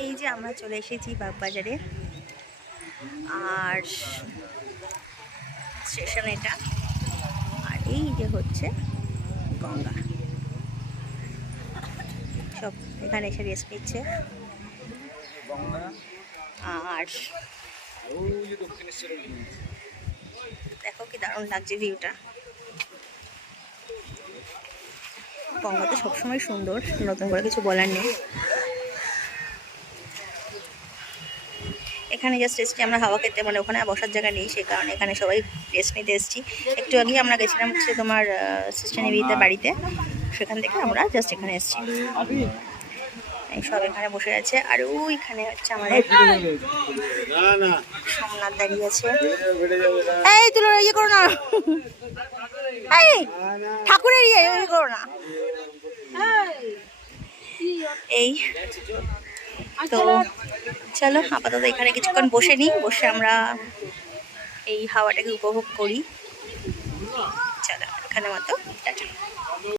এই যে আমরা চলে এসেছি বাগবাজারে, আর স্টেশন এটা, আর এই যে হচ্ছে গঙ্গা। সব এখানে এসে রেস্ট নিচ্ছে। আর দেখো কি দারুণ লাগছে ভিউটা। গঙ্গা তো সবসময় সুন্দর, নতুন করে কিছু বলার নেই। এখানে জাস্ট এসছি আমরা হাওয়া খেতে, মানে ওখানে বসার জায়গা নেই, সেই কারণে এখানে সবাই রেস্ট নিতে এসেছি। একটু আগেই আমরা গেছিলাম হচ্ছে তোমার সিস্টার নিবিদিতে বাড়িতে, সেখান থেকে আমরা জাস্ট এখানে এসেছি। এই সব এখানে বসে আছে, আর ওইখানে হচ্ছে আমাদের সোমনাথ দাঁড়িয়ে আছে। এই তুলো ইয়ে করো না, এই ঠাকুরের ইয়ে করো না। এই তো চলো আপাতত এখানে কিছুক্ষণ বসে নিই, বসে আমরা এই হাওয়াটাকে উপভোগ করি। চলো এখানে মতো টাটা।